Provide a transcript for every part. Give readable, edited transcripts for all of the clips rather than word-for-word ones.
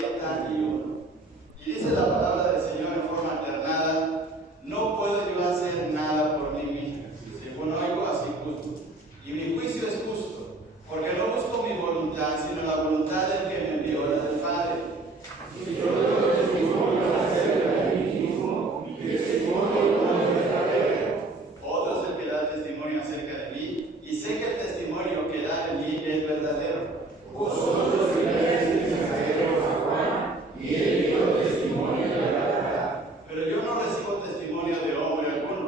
41. Y dice la palabra del Señor en forma alternada: no puedo yo hacer nada por mí mismo, según oigo, así juzgo. Y mi juicio es justo, porque no busco mi voluntad, sino la voluntad del que me envió, la del Padre. Y yo doy testimonio acerca de mí mismo, y testimonio no es verdadero. Otro es el que da testimonio acerca de mí, y sé que el testimonio que da de mí es verdadero. Vosotros miráis mensajeros a Juan, y él dio testimonio de la verdad. Pero yo no recibo testimonio de hombre alguno,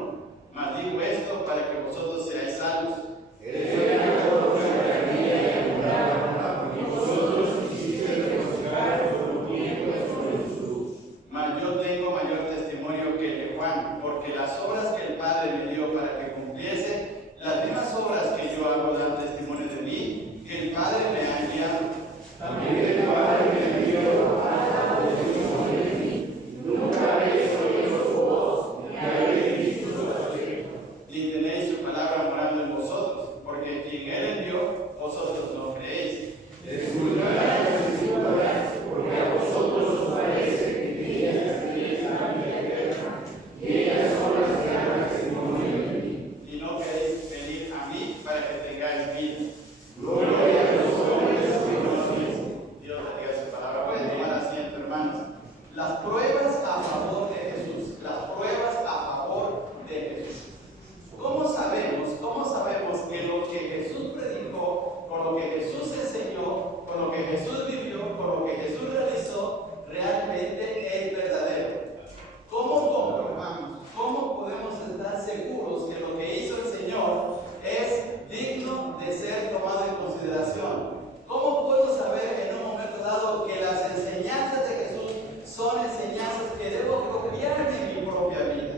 mas digo esto para que vosotros seáis salvos. Era todo sabiduría y abundaba, y vosotros quisisteis juzgar por tiempo sobre Jesús. Mas yo tengo mayor testimonio que el de Juan, porque las obras que el Padre me dio para que cumpliese, las mismas obras que yo hago dan testimonio de mí, que el Padre me ha enviado. También el Padre me envió a dar testimonio de mí. Nunca habéis oído su voz, ni habéis visto su aspecto. Ni tenéis su palabra morando en vosotros, porque quien él envió, vosotros no creéis. Disculpad las escrituras, porque a vosotros os parece que ellas tienen la vida eterna, y ellas son las que dan testimonio de mí. Y no queréis venir a mí para que tengáis vida. Gloria a los hombres que no tienen. Dios bendiga su palabra. Pueden tomar asiento, hermanos. Las pruebas a favor de Jesús. Las pruebas a favor de Jesús. ¿Cómo sabemos que lo que Jesús predicó, con lo que Jesús enseñó, con lo que Jesús vivió, con lo que Jesús realizó, realmente es verdadero? ¿Cómo comprobamos? ¿Cómo podemos estar seguros que lo que hizo el Señor es digno de ser tomado en consideración? ¿Cómo puedo saber en un momento dado que las enseñanzas de Jesús son enseñanzas que debo copiar en mi propia vida?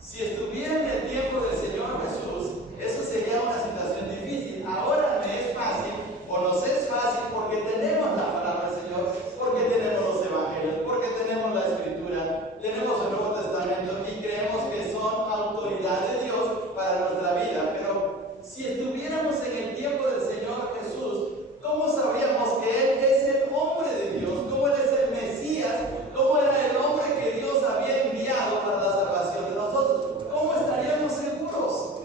Si estuviera en el tiempo del Señor Jesús, eso sería una situación difícil. Ahora me es fácil, o nos es fácil, porque tenemos la palabra del Señor, porque tenemos los evangelios, porque tenemos la Escritura, tenemos el Nuevo Testamento y creemos que son autoridad de Dios para nuestra vida. Pero si estuviéramos en el tiempo del Señor Jesús, ¿cómo sabríamos que Él es el hombre de Dios? ¿Cómo Él es el Mesías? ¿Cómo era el hombre que Dios había enviado para la salvación de nosotros? ¿Cómo estaríamos seguros?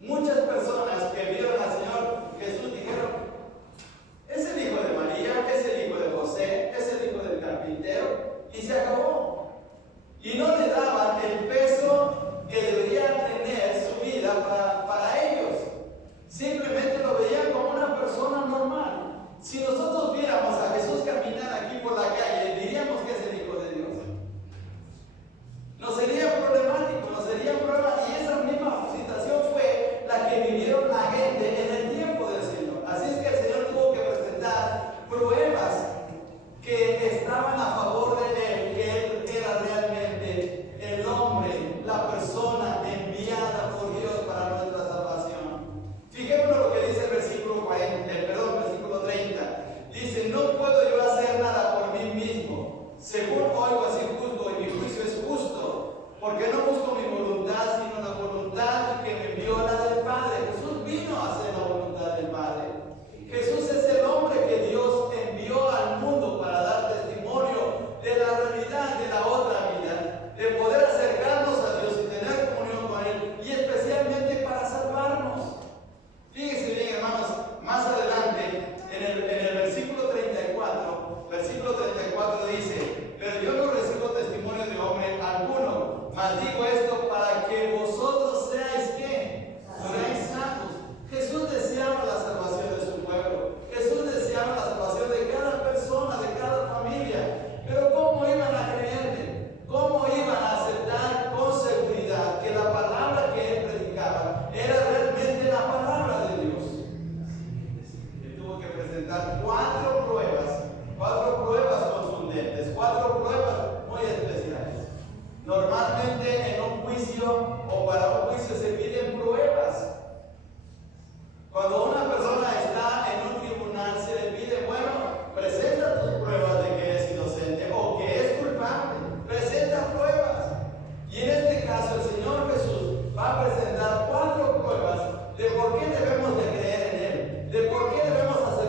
Muchas personas que vieron al Señor Jesús dijeron: es el hijo de María, es el hijo de José, es el hijo del carpintero, y se acabó. Y no le daban el peso que debería tener su vida para ellos. Simplemente lo veían como una persona normal. Si nosotros viéramos a Jesús caminar aquí por la calle, diríamos que es el Hijo de Dios. No sería problemático, no sería un problema. Y esa misma situación fue la que vivieron la gente en el tiempo del Señor. Así es que el Señor tuvo que presentar pruebas que estaban a favor de Él, que Él era realmente el hombre, la persona enviada por Dios para nuestra salvación. Fijémonos lo que dice el versículo 30. Dice: no puedo yo hacer nada por mí mismo. Según oigo, así juzgo, y mi juicio es justo, porque no busco mi voluntad, sino la voluntad que me envió, la del Padre. Jesús vino a hacer la voluntad del Padre. Jesús es el hombre que Dios envió al mundo para dar testimonio de la realidad de la otra vida, de poder acercarnos a Dios y tener comunión con Él, y especialmente para salvarnos. Fíjense bien, hermanos, más adelante, en el versículo 34 dice: pero yo no recibo testimonio de hombre alguno, mas digo esto para que vosotros seáis ¿qué? Seáis santos. Jesús deseaba la salvación de su pueblo. Jesús deseaba la salvación de cada persona, de cada familia. Pero ¿cómo iban a creerle? ¿Cómo iban a aceptar con seguridad que la palabra que Él predicaba era realmente la palabra de Dios? Él tuvo que presentar cuatro pruebas contundentes, cuatro pruebas muy especiales. Normalmente en un juicio o para un juicio se piden pruebas. Cuando una persona está en un tribunal se le pide: bueno, presenta tus pruebas de que eres inocente o que es culpable. Presenta pruebas. Y en este caso el Señor Jesús va a presentar cuatro pruebas de por qué debemos de creer en Él, de por qué debemos aceptar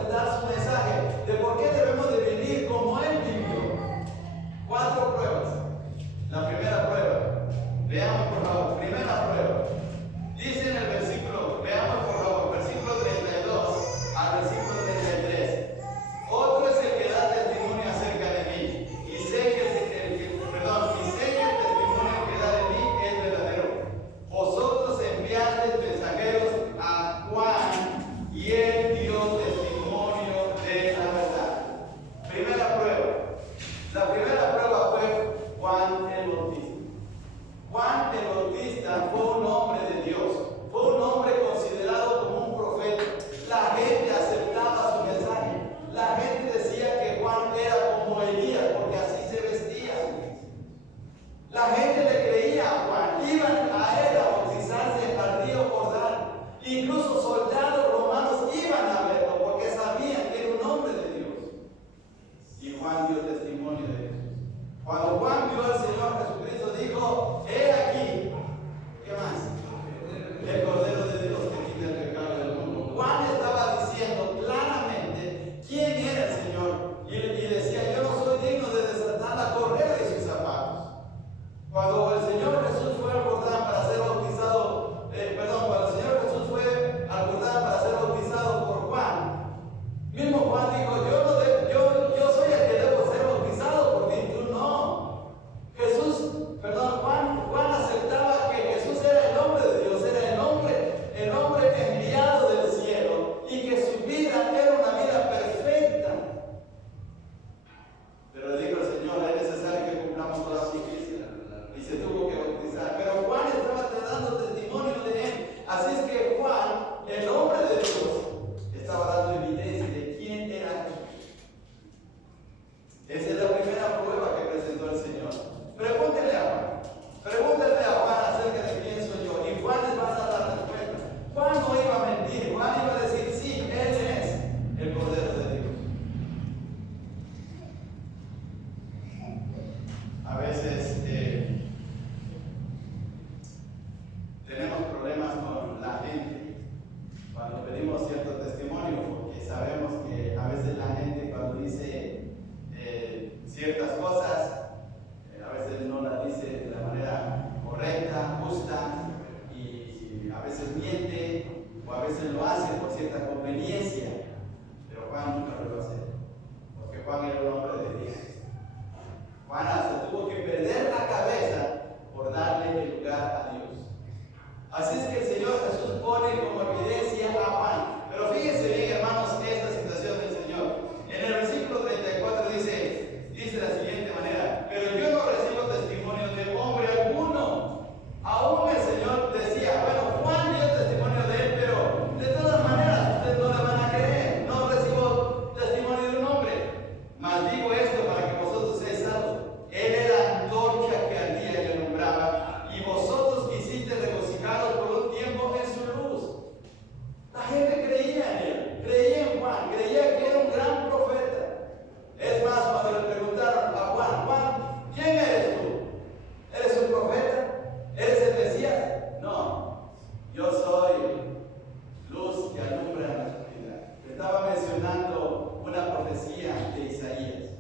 estaba mencionando una profecía de Isaías.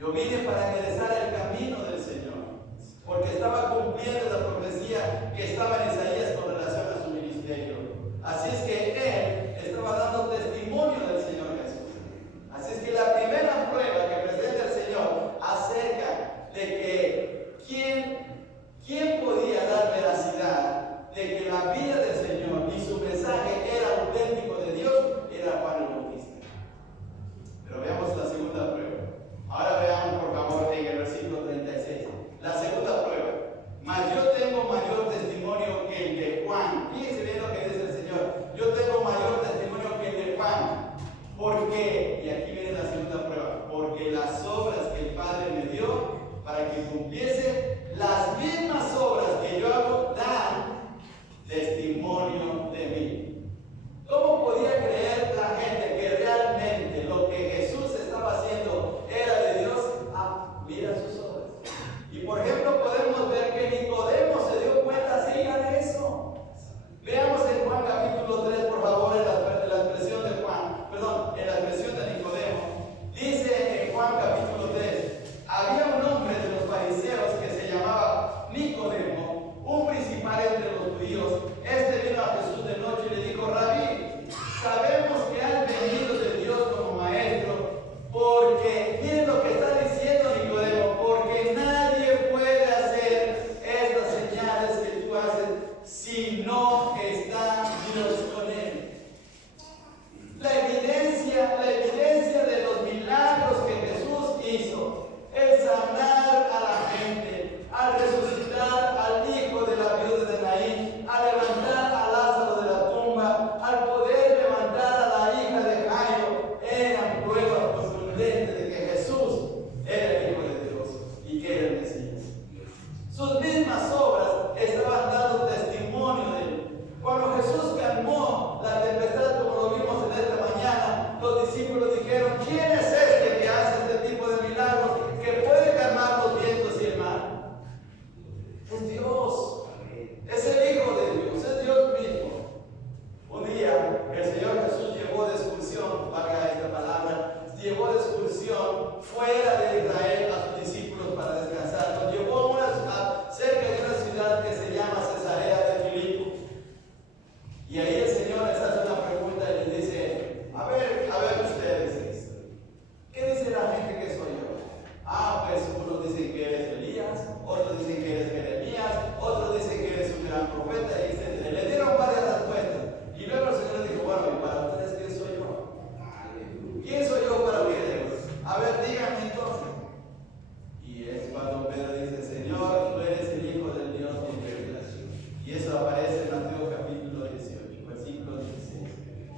Yo vine para enderezar el camino del Señor, porque estaba cumpliendo la profecía que estaba en Isaías con relación a su ministerio. Así es que él estaba dando testimonio del Señor Jesús. Así es que la primera prueba que presenta el Señor acerca de que quién podía dar veracidad de que la vida del Señor y su mensaje era auténtico de Dios, era Juan el Bautista. Pero veamos la segunda prueba. Ahora veamos por favor en el versículo 36. La segunda prueba. Mas yo tengo mayor testimonio que el de Juan. Fíjense bien lo que dice el Señor. Yo tengo mayor testimonio que el de Juan. ¿Por qué? Y aquí viene la segunda prueba. Porque las obras que el Padre me dio para que cumpliese, las mismas obras que yo hago dan testimonio de mí. ¿Cómo podía creer la gente que realmente lo que Jesús estaba haciendo era de Dios? Mira sus obras. Y por ejemplo podemos ver que Nicodemo se dio cuenta acerca de eso. Veamos en Juan capítulo 3, por favor, en la expresión de Juan, perdón, en la expresión de Nicodemo. Dice en Juan capítulo 3, había un hombre de los fariseos que se llamaba Nicodemo, un principal entre los judíos. Este vino a Jesús de noche y le dijo: Rabí, sabemos que has venido de Dios como maestro, porque miren lo que está diciendo Nicodemo, porque nadie puede hacer estas señales que tú haces si no está Dios con él. La evidencia de los milagros que Jesús hizo, el sanar a la gente, al resucitar al hijo de la viuda de Naín, al levantar a Lázaro de la tumba, al poder levantar a la hija de Jairo, eran pruebas contundentes de que Jesús era el Hijo de Dios y que era el Mesías. Sus mismas obras estaban dando testimonio de él. Cuando Jesús calmó la tempestad, como lo vimos en esta mañana, los discípulos dijeron: ¿quién es este que hace este tipo de milagros, que puede calmar los vientos y el mar? Es Dios, es el Hijo de Dios, es Dios mismo. Un día el Señor Jesús llevó de excursión, valga esta palabra, llevó de excursión fuera de Israel a sus discípulos para descansar. Los llevó cerca de una ciudad que se llama Cesarea de Filipo. Y ahí el Señor les hace una pregunta y les dice: a ver ustedes, ¿qué dice la gente que soy yo? Pues unos dicen que eres Elías, otros dicen que eres Jeremías, otros dicen que eres un gran profeta, y le dieron varias respuestas. Y luego el Señor dijo: bueno, ¿y para ustedes quién soy yo? ¿Quién soy yo para ustedes? A ver, díganme entonces. Y es cuando Pedro dice: Señor, tú eres el Hijo del Dios viviente. Y eso aparece en Mateo capítulo 18, versículo 16.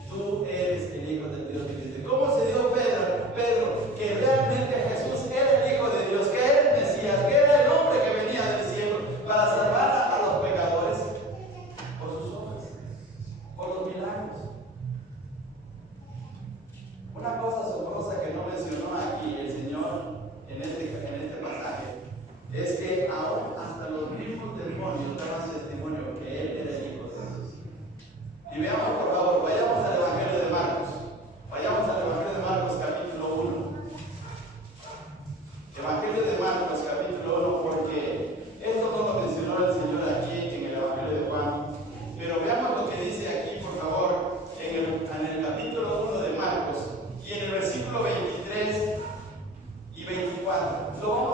Tú eres el Hijo del Dios viviente. ¿Cómo se dio Pedro que realmente Jesús era el Hijo de Dios, que era el Mesías, que era el hombre que venía del cielo para salvar a los pecadores? Por sus obras, por los milagros. Una cosa asombrosa que no mencionó aquí el Señor en este pasaje es que aún hasta los mismos demonios daban testimonio que Él era el Hijo de Dios. Y veamos, por favor, vayamos al Evangelio de Marcos. Vayamos al Evangelio de Marcos capítulo 1. Evangelio de Marcos capítulo 1, porque esto no lo mencionó el Señor aquí en el Evangelio de Juan. Pero veamos lo que dice aquí, por favor, en el capítulo 1 de Marcos y en el versículo 23 y 24. Lo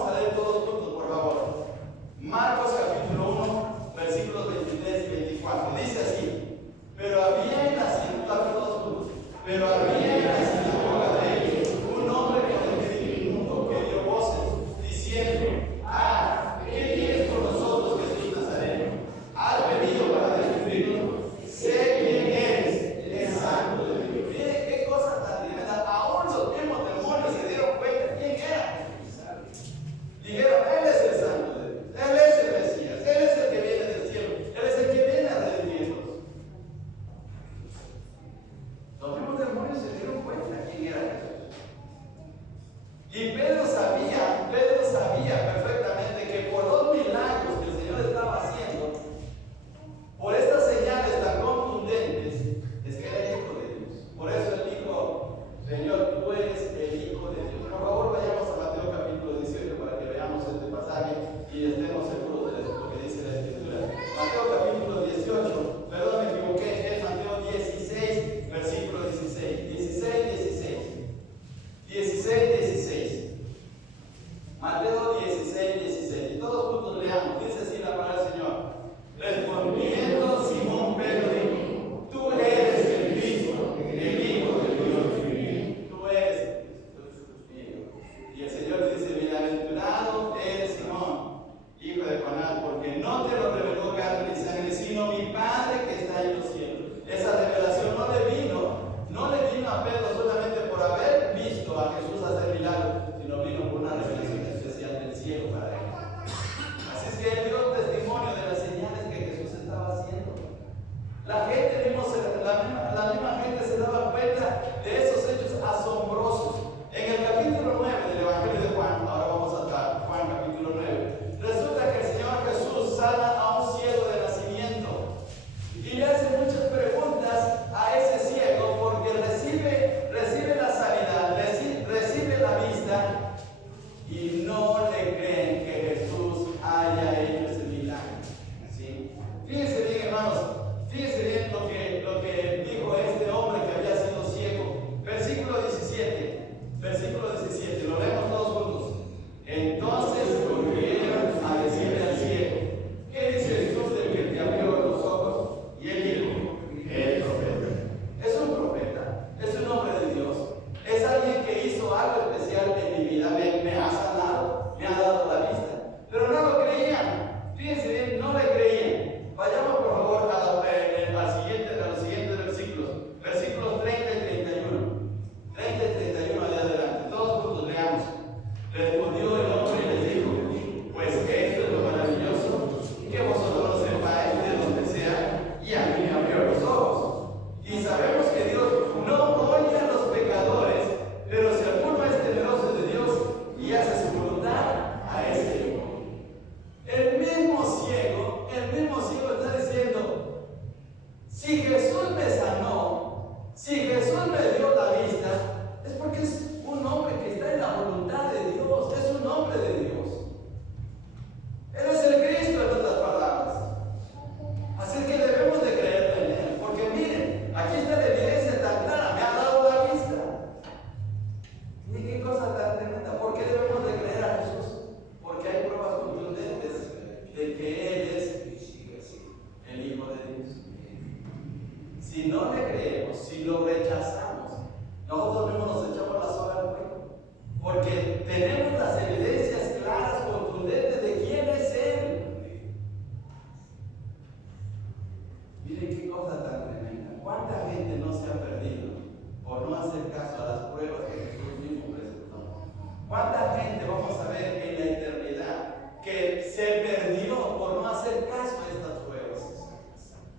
hacer caso a las pruebas que Jesús mismo presentó. ¿Cuánta gente vamos a ver en la eternidad que se perdió por no hacer caso a estas pruebas?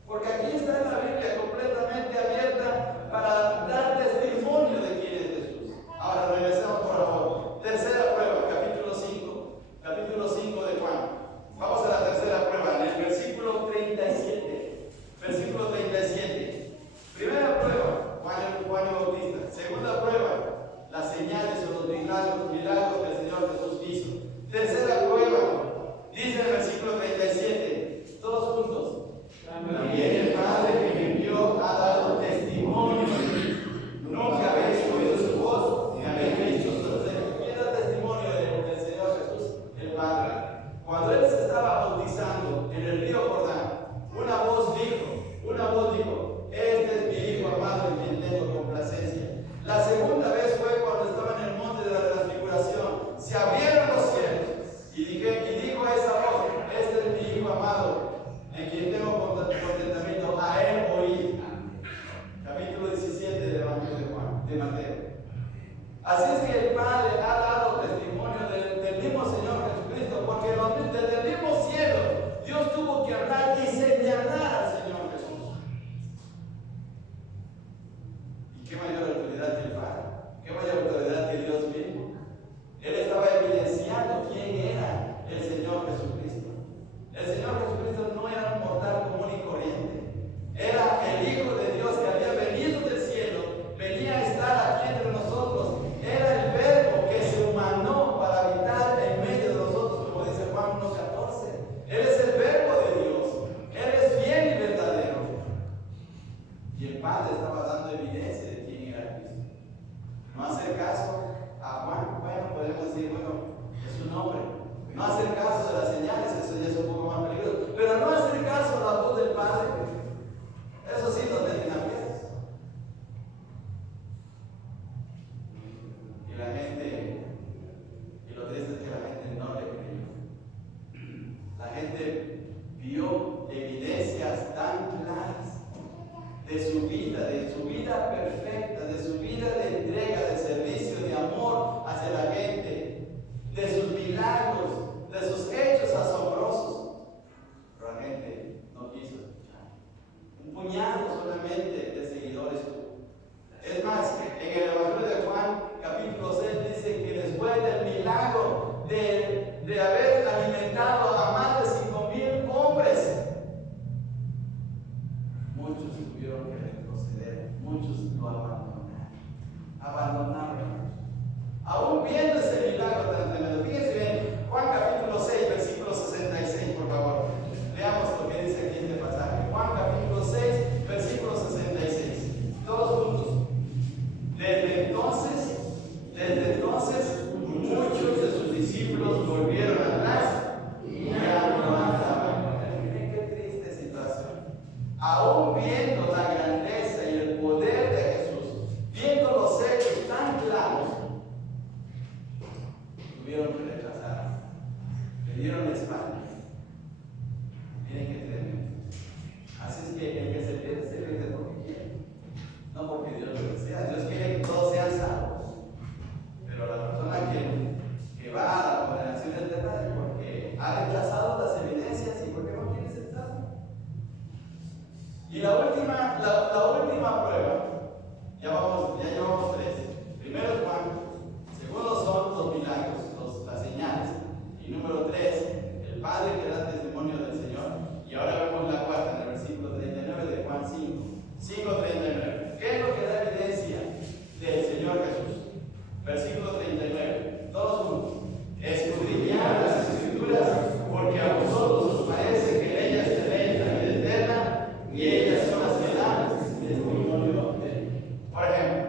Porque aquí está en la Biblia completamente abierta para dar testimonio de quién es Jesús. Ahora regresemos por favor. Tercera prueba, capítulo 5 de Juan. Vamos a la tercera prueba, en el versículo 37. Versículo 37. Primera prueba, Juan el Bautista. Segunda prueba, las señales o los milagros que el Señor Jesús hizo. Tercera prueba, dice el versículo 37, todos juntos. También el Padre que me envió ha dado testimonio de mí. Nunca habéis oído su voz, ni habéis visto su rostro. ¿Quién da testimonio del Señor Jesús? El Padre. Cuando Él se estaba bautizando en el río Jordán, una voz dijo, este es mi Hijo amado en quien tengo complacencia. La segunda vez fue cuando estaba en el monte de la transfiguración. Se abrieron los cielos y dijo a esa voz, este es mi Hijo amado en quien tengo contentamiento, a Él oíd. Capítulo 17 del Evangelio de Mateo. Así es que el Padre ha dado testimonio del mismo Señor Jesucristo, porque desde el mismo cielo Dios tuvo que hablar y señalar al Señor Jesús. ¿Y qué mayor autoridad que el Padre? ¿Qué mayor autoridad que Dios mismo? Él estaba evidenciando quién era el Señor Jesucristo. El Señor Jesucristo no era un mortal común y corriente. Era el Hijo de Dios que había venido del cielo, venía a estar aquí entre nosotros. Era el Verbo que se humanó para habitar en medio de nosotros, como dice Juan 1:14. Él es el Verbo de Dios. Él es fiel y verdadero. Y el Padre estaba dando evidencia de quién era Cristo. No hacer caso a Juan, bueno, podemos decir, bueno, es un hombre. No hacer caso de las señales, eso ya es un poco más peligroso. Pero no hacer caso a la voz del Padre, eso sí nos meten a piedras. Y la gente, y lo triste es que la gente no le creyó. La gente vio evidencias tan claras de su vida perfecta, de su vida de entrega, de servicio, de amor hacia la gente, de sus milagros, de sus hechos asombrosos. Pero la gente no quiso escuchar. Un puñado solamente de seguidores tuvo. Es más, en el Evangelio de Juan, capítulo 6, dice que después del milagro de haber alimentado a más de 5,000 hombres, muchos tuvieron que retroceder, muchos lo abandonaron. Aún viendo ese milagro tan tremendo. Fíjense bien, Juan capítulo 6, versículo 66, por favor. Leamos lo que dice aquí este pasaje. Juan capítulo 6, versículo 66. Todos juntos. Desde entonces, muchos de sus discípulos volvieron atrás y ya no andaban. Miren qué triste situación. Aún viendo la grandeza y el poder de Jesús, viendo los hechos tan claros, tuvieron que rechazar, le dieron la espalda. Miren qué tremendo. Así es que el que se pierde porque quiere, no porque Dios lo desea. Dios quiere que todos sean salvos, pero la persona que va a la condenación eterna es porque ha rechazado las evidencias y porque no quiere ser salvo. Y la última prueba, ya llevamos 3. Primero es Juan, segundo son los milagros, las señales, y número 3, el Padre que da testimonio del Señor. Y ahora vemos la cuarta en el versículo 39 de Juan 5:39. ¿Qué es lo que da evidencia del Señor Jesús? Versículo 39, todos juntos. Escudriñad las Escrituras, porque a vosotros os parece que en ellas tenéis la vida eterna, y ellas son las que dan testimonio de mí. Por ejemplo,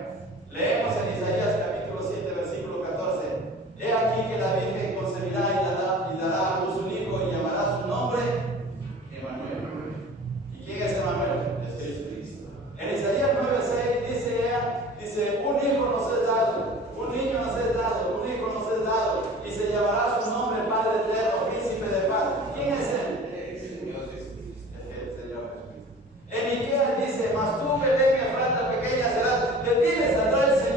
leemos en Isaías capítulo 7, versículo 14. He aquí que la Virgen concebirá y dará a luz un hijo y llamará su nombre Emmanuel. ¿Y quién es Emmanuel? Es Jesucristo. En Isaías 9:6 dice, un hijo nos es dado, un niño nos es dado, un hijo nos es dado, y se llamará su nombre Padre Eterno, Príncipe de Paz. ¿Quién es él? Es el Señor Jesucristo. En Miqueas dice, mas tú, Belén, Efrata, pequeña serás, de ti le saldrá el Señor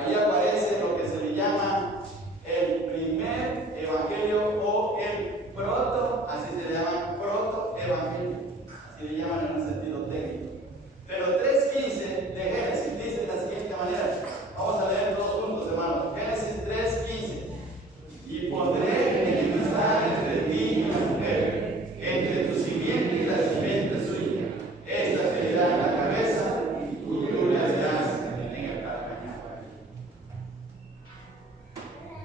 Ahí aparece lo que se le llama el primer evangelio o el proto, así se le llama proto-evangelio, así le llaman en un sentido técnico. Pero 3:15 de Génesis dice de la siguiente manera, vamos a leer todos juntos, hermanos. Génesis 3:15. Y pondré enemistad entre ti y la mujer, entre tu simiente y la simiente suya. Esta te herirá en la cabeza y tú le herirás en el calcañar.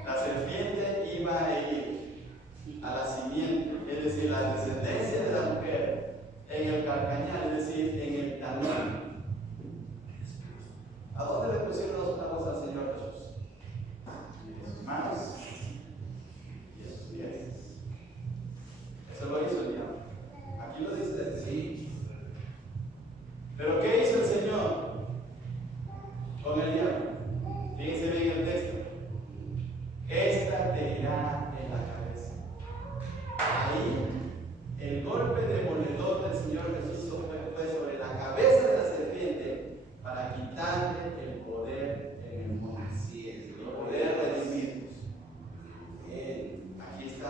La serpiente iba a herir a la simiente, es decir, la descendencia de la mujer, en el calcañar, es decir, en el talón. ¿A dónde le pusieron los clavos al Señor Jesús? En sus manos y en sus pies. Eso lo hizo el diablo. Aquí lo dice, sí. Pero ¿qué hizo el Señor con el diablo? Fíjense bien el texto. Esta te irá en la cabeza. Ahí el golpe demoledor del Señor Jesús fue sobre la cabeza de la serpiente para quitarle el poder en el mundo. Así es, el poder redimirnos. Bien, aquí está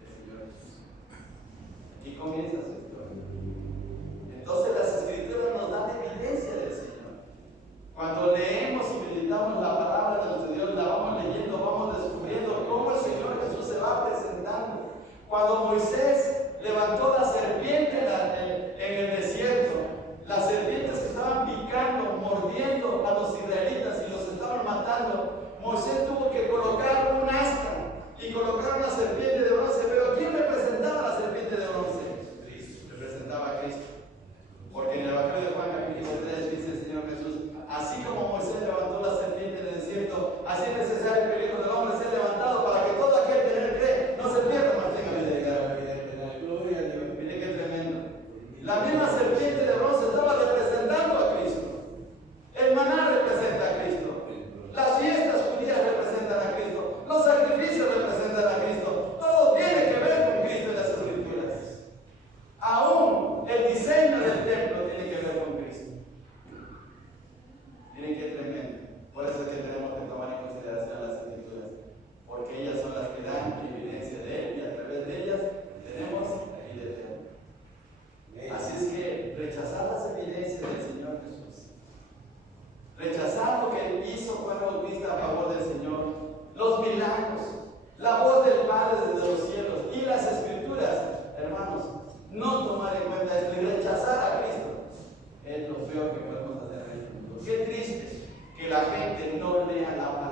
el Señor Jesús. Aquí comienza su historia. Entonces las Escrituras nos dan evidencia del Señor. Cuando leemos y meditamos la palabra de nuestro Dios, la vamos leyendo, vamos descubriendo cómo el Señor Jesús se va presentando. Cuando Moisés levantó la serpiente en el desierto, las serpientes que estaban picando, mordiendo a los israelitas y los estaban matando, Moisés tuvo que colocar un asta y colocar una serpiente de bronce. Pero ¿quién representaba la serpiente de bronce? Cristo. Representaba a Cristo. Porque en el Evangelio de Juan capítulo 3 dice el Señor Jesús, así como Moisés levantó la serpiente en el desierto, así es necesario que el Hijo del Hombre sea levantado para que todo aquel que en él cree no se pierda, mas tenga vida eterna. Gloria a Dios. Mire qué tremendo. La misma serpiente de bronce estaba representando a Cristo. El maná representa a Cristo. Las fiestas judías representan a Cristo. Los sacrificios representan a Cristo. Todo tiene que ver con Cristo en las Escrituras. Aún el diseño del templo tiene que ver con Cristo. Miren qué tremendo. Por eso es que tenemos que tomar en consideración las Escrituras, porque ellas son las que dan evidencia de Él y a través de ellas tenemos la vida eterna. Así es que rechazar las evidencias del Señor Jesús, rechazar lo que Él hizo Juan Bautista a favor del Señor, los milagros, la voz del Padre desde los cielos y las Escrituras, hermanos, no tomar en cuenta esto y rechazar a Cristo es lo peor que podemos hacer en el mundo. Qué triste que la gente no lea la palabra